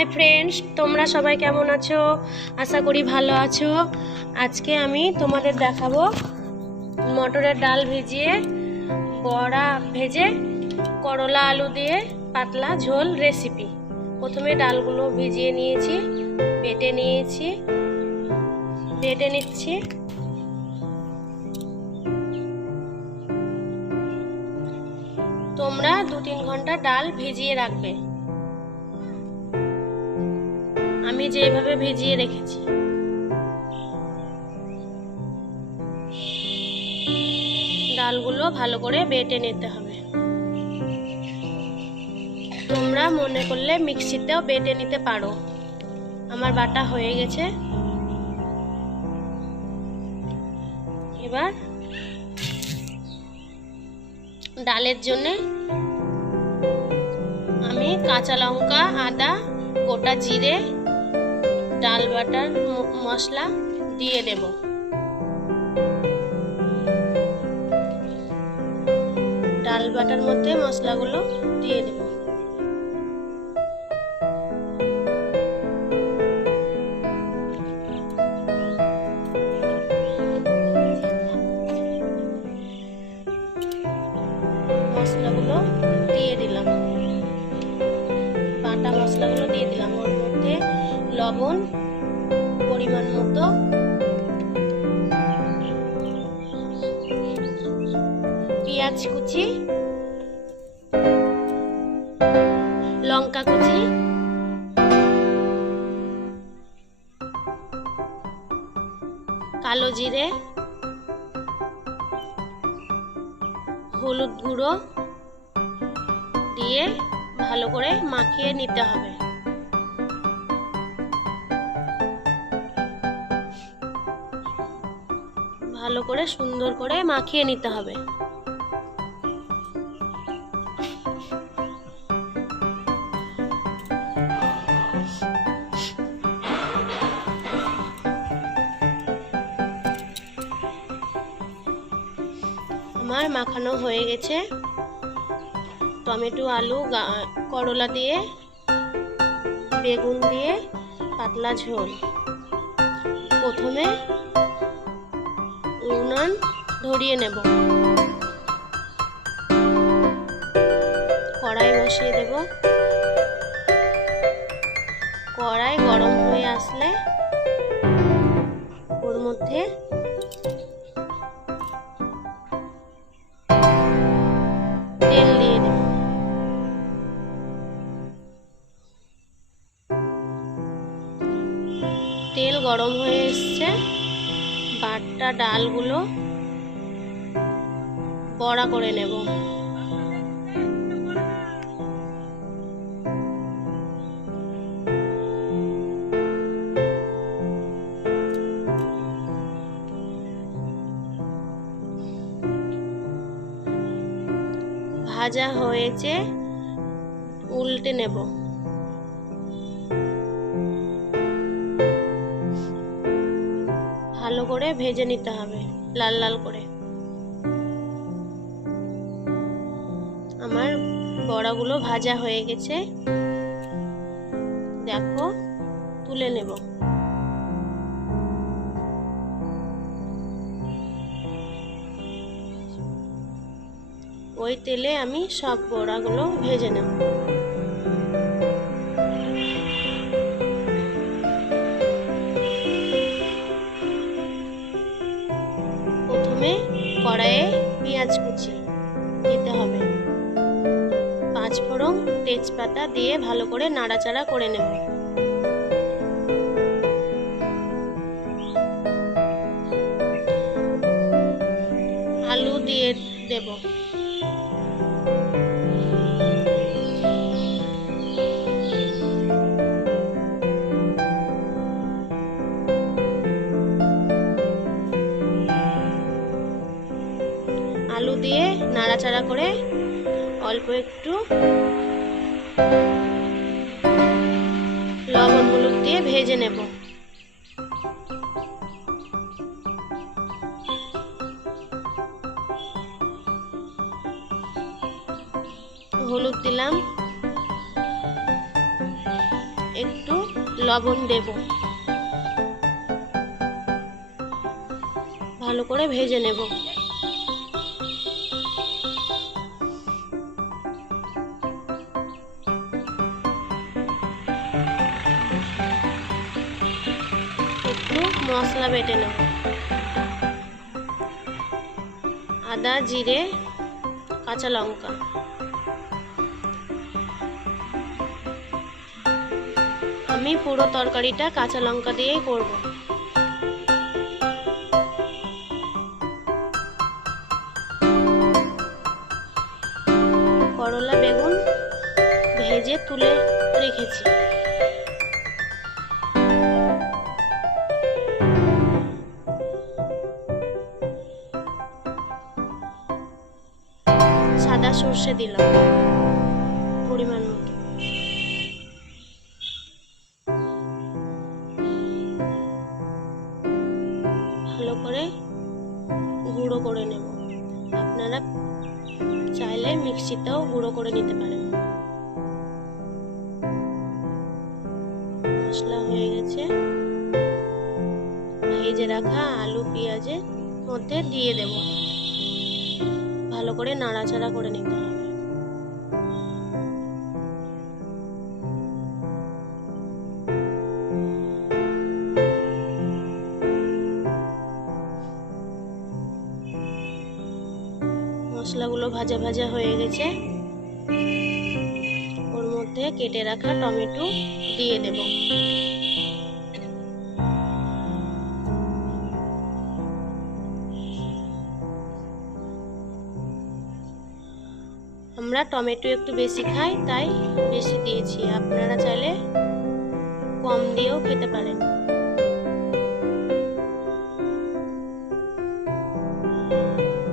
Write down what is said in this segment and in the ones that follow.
Hi friends, তোমরা সবাই কেমন আছো? আশা করি ভালো আছো। আজকে আমি তোমাদের দেখাবো মটরের ডাল ভিজিয়ে বড়া ভেজে করলা আলু দিয়ে পাতলা ঝোল রেসিপি। প্রথমে ডালগুলো ভিজিয়ে নিয়েছি, বেটে নিচ্ছি। তোমরা 2-3 ঘন্টা ডাল ভিজিয়ে রাখবে, আমি যেভাবে ভিজিয়ে রেখেছি। ডালগুলো ভালো করে বেটে নিতে হবে। তোমরা মনে করলে মিক্সিতেও বেটে নিতে পারো। আমার বাটা হয়ে গেছে। এবার ডালের জন্য আমি কাঁচা লঙ্কা, আদা, গোটা জিরে, ডাল বাটার মশলা দিয়ে দেব। ডাল বাটার মধ্যে মশলাগুলো দিয়ে দেব। মশলাগুলো দিয়ে দিলাম, বাটা মশলাগুলো দিয়ে দিলাম। ওর মধ্যে লবণ পরিমাণ মতো, পেঁয়াজ কুচি, লঙ্কা কুচি, কালো জিরে, হলুদ গুঁড়ো দিয়ে ভালো করে মাখিয়ে নিতে হবে। ভালো করে সুন্দর করে মাখিয়ে নিতে হবে। আমার মাখানো হয়ে গেছে। টমেটো, আলু, করলা দিয়ে, বেগুন দিয়ে পাতলা ঝোল। প্রথমে উনুন ধরিয়ে নেব, কড়াই বসিয়ে দেব। কড়াই গরম হয়ে আসলে ওর মধ্যে তেল দিয়ে দেব। তেল গরম হয়ে এসছে। বাটা ডালগুলো বড়া করে নেব। ভাজা হয়েছে, উল্টে নেব। ভালো করে ভেজে নিতে হবে, লাল লাল করে। আমার বড়াগুলো ভাজা হয়ে গেছে, দেখো তুলে নেব। ওই তেলে আমি সব বড়াগুলো ভেজে নেব। প্রথমে কড়াইয়ে পেঁয়াজ কুচি দিতে হবে, 5 ফোড়ন, তেজপাতা দিয়ে ভালো করে নাড়াচাড়া করে নেব। আলু দিয়ে দেব। আলু দিয়ে নাড়াচাড়া করে অল্প একটু লবণ হলুদ দিয়ে ভেজে নেব। হলুদ দিলাম, একটু লবণ দেব। ভালো করে ভেজে নেব। একটু মশলা বেটে নেব। আদা, জিরে, কাঁচা লঙ্কা। আমি পুরো তরকারিটা কাঁচা লঙ্কা দিয়েই করব। করলা বেগুন ভেজে তুলে রেখেছি। সাদা সর্ষে দিলাম পরিমাণ মতো। ভালো করে গুঁড়ো করে নেব। আপনারা চাইলে মিক্সিতেও গুঁড়ো করে নিতে পারেন। মশলা হয়ে গেছে। ভেজে রাখা আলু পেঁয়াজের মধ্যে দিয়ে দেব। ভালো করে নাড়াচাড়া করে নিতে হবে। মশলাগুলো ভাজা ভাজা হয়ে গেছে। ওর মধ্যে কেটে রাখা টমেটো দিয়ে দেব। আমরা টমেটো একটু বেশি খাই, তাই বেশি দিয়েছি। আপনারা চাইলে কম দিয়েও খেতে পারেন।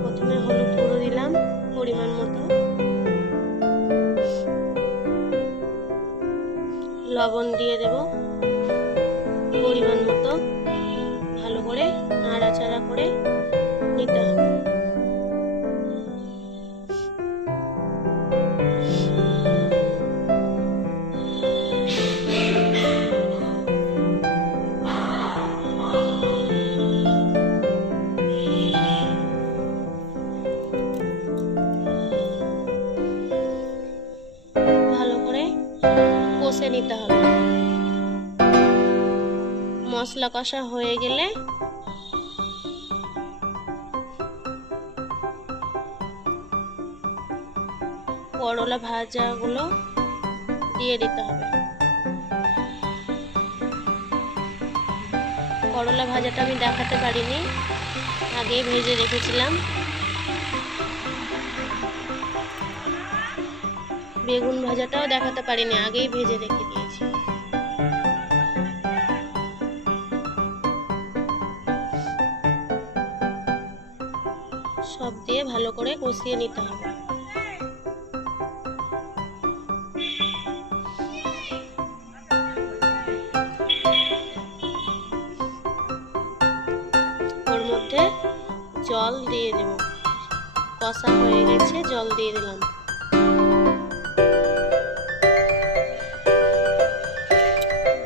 প্রথমে হলুদ গুঁড়ো দিলাম পরিমাণ মতো, লবণ দিয়ে দেব পরিমাণ মতো। ভালো করে নাড়াচাড়া করে নিতে হবে। কষে নিতে হবে। মশলা কষা হয়ে গেলে করলা ভাজাগুলো দিয়ে দিতে হবে। করলা ভাজাটা আমি দেখাতে পারিনি, আগেই ভেজে রেখেছিলাম। বেগুন ভাজাটাও দেখাতে পারিনি, আগেই ভেজে রেখে দিয়েছি। সব দিয়ে ভালো করে কষিয়ে নিতে হবে। ওর মধ্যে জল দিয়ে দেব। কষা হয়ে গেছে, জল দিয়ে দিলাম।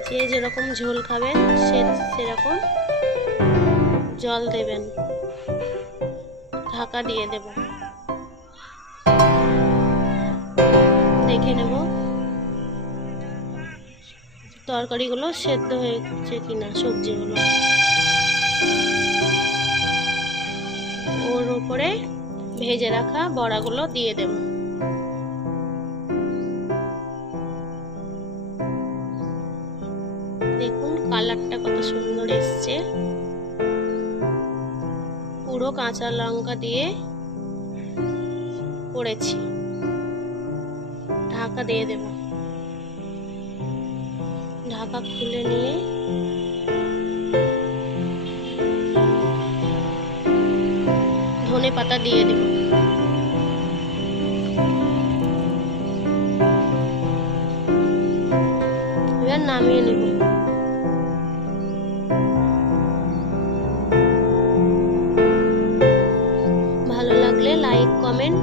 যে যেরকম ঝোল খাবেন সেরকম জল দেবেন। ঢাকা দিয়ে দেব। দেখে নেব তরকারিগুলো সেদ্ধ হয়েছে কিনা, সবজিগুলো। ওর উপরে ভেজে রাখা বড়াগুলো দিয়ে দেব। দেখুন কালারটা কত সুন্দর এসছে। পুরো কাঁচা লঙ্কা দিয়ে করেছি। ঢাকা দিয়ে দেব। ঢাকা খুলে নিয়ে ধনে পাতা দিয়ে দেব। এবার নামিয়ে নেব। ভালো লাগলে লাইক, কমেন্ট,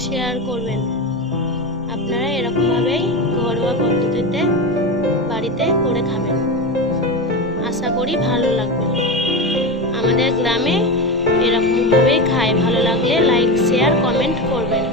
শেয়ার করবেন। আপনারা এরকমভাবেই ঘরোয়া পদ্ধতিতে বাড়িতে বাড়িতে করে খাবেন, আশা করি ভালো লাগবে। আমাদের গ্রামে এরকমভাবেই খায়। ভালো লাগলে লাইক শেয়ার কমেন্ট করবেন।